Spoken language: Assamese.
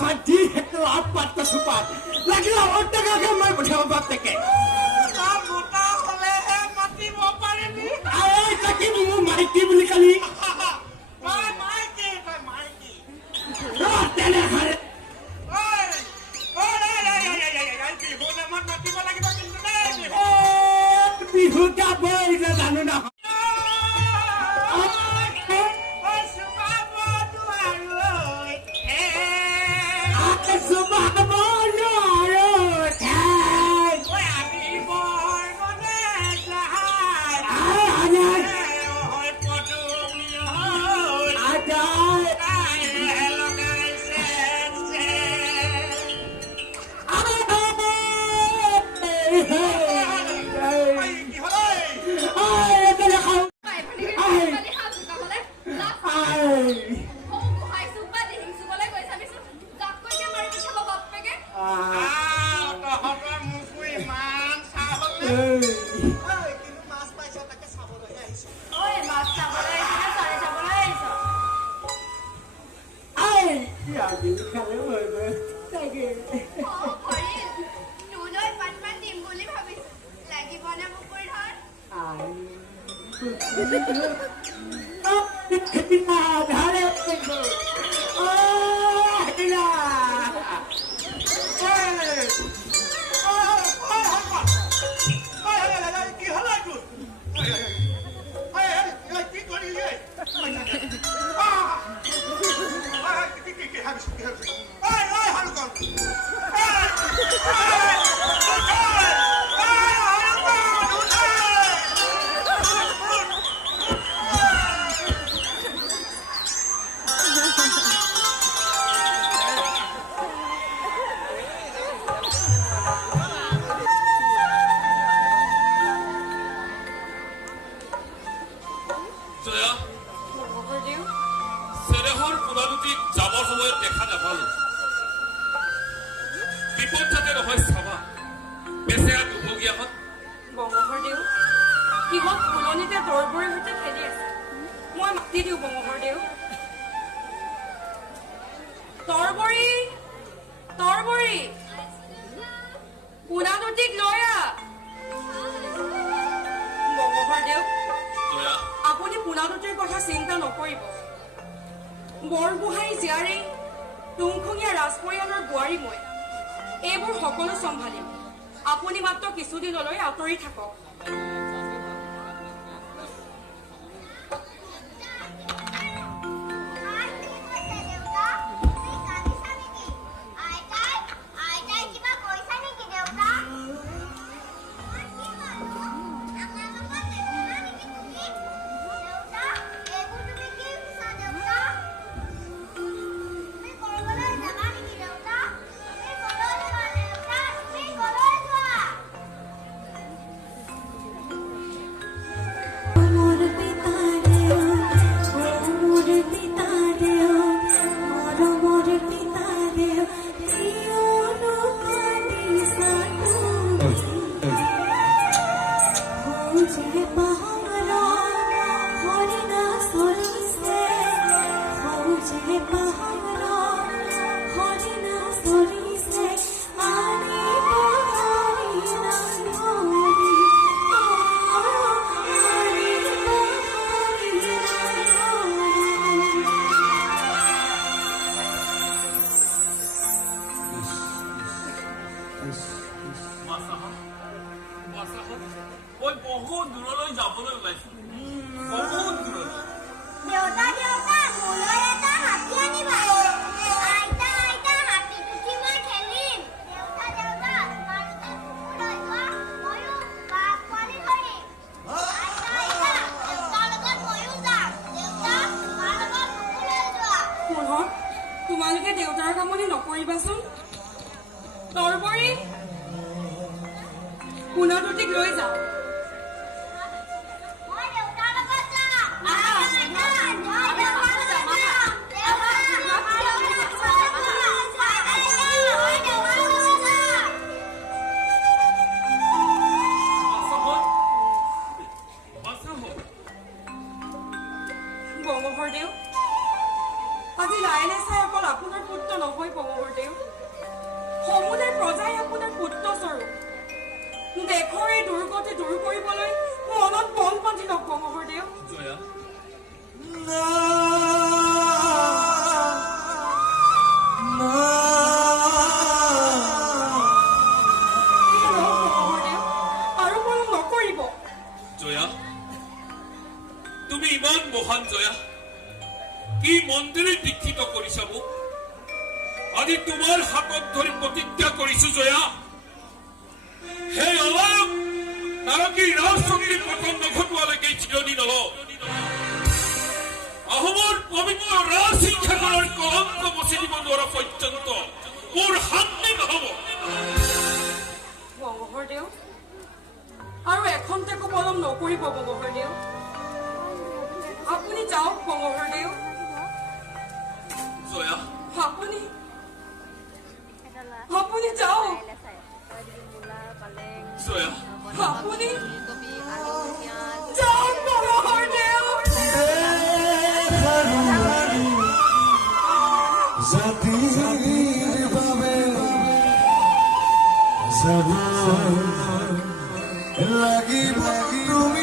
কাটি সেইটো আপপাত চুপাত লাগিলে অট্টাকে মই পঠিয়াব বাপেকে মোটা হলেহে মাতিব পাৰিবি এই তাকে মোৰ মাইকী বুলি কালি তই মাইকী তেনেহলে মাতিব লাগিব কিন্তু দেই বিহু গাবই জানো না আপুনি পুনাদতিৰ কথা চিন্তা নকৰিব বৰগোহাঁই জীয়াৰী তুংখঙীয়া ৰাজপৰিয়ালৰ বোৱাৰী মই এইবোৰ সকলো চম্ভালিম আপুনি মাত্ৰ কিছুদিনলৈ আঁতৰি থাকক তোমালোকে দেউতাৰ কামনি নকৰিবাচোন তৰবৰি পুনাদতিক লৈ যাও বংগহৰদেউ আজি লাইনে চাই অকল আপোনাৰ পুত্ৰ নহয় বংগহৰদেউ আজি তোমাৰ হাতত ধৰি প্ৰতিজ্ঞা কৰিছো জয়া, সেই অলপ নাৰকী ৰাজচক্ৰী পতন নঘটোৱালৈকে চিৰণি নলওঁ। আহোমৰ পবিত্ৰ ৰাজ শিক্ষাগৰৰ কলংক মচি দিব নোৱাৰা পৰ্যন্ত মোৰ শান্তি নহব। গংগাধৰদেউ, আৰু এখন টেকো পলম নকৰিব গংগাধৰদেউ। আপুনি যাওক গংগাধৰদেউ। জয়া, আপুনি আপুনি যাওক। জয়া, আপুনি যাওক গংগাধৰদেউ। জাতিৰ বাবে যাব লাগিব তুমি